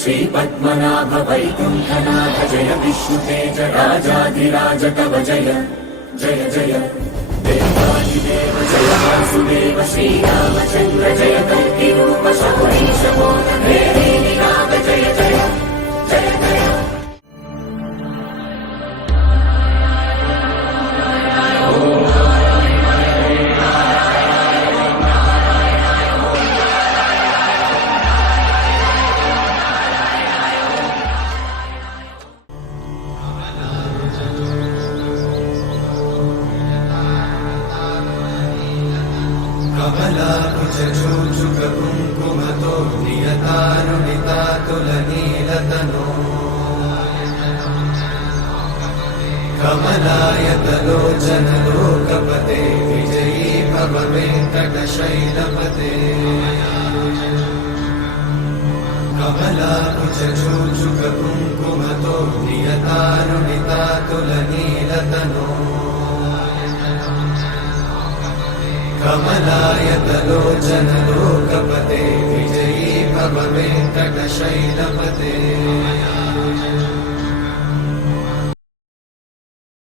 श्री पद्मनाभ वैकुण्ठनाथ जय विष्णुतेज राजाधिराज तव जय जय जय देवादिदेव जय वासुदेव श्रीरामचन्द्र जय कल्किरूप शौरीश मोदधे नाग जय जय जय जय कमलाकुचूचुककुङ्कुमतो नियतारुणितातुलनीलतनो कमलायतलोचनलोकपते विजयी भव वेङ्कटशैलपते कमलाकुचूचुककुङ्कुमतो नियतारुणितातुलनीलतनो कमलायतलोचनलोकपते विजयी भव वेङ्कटशैलपते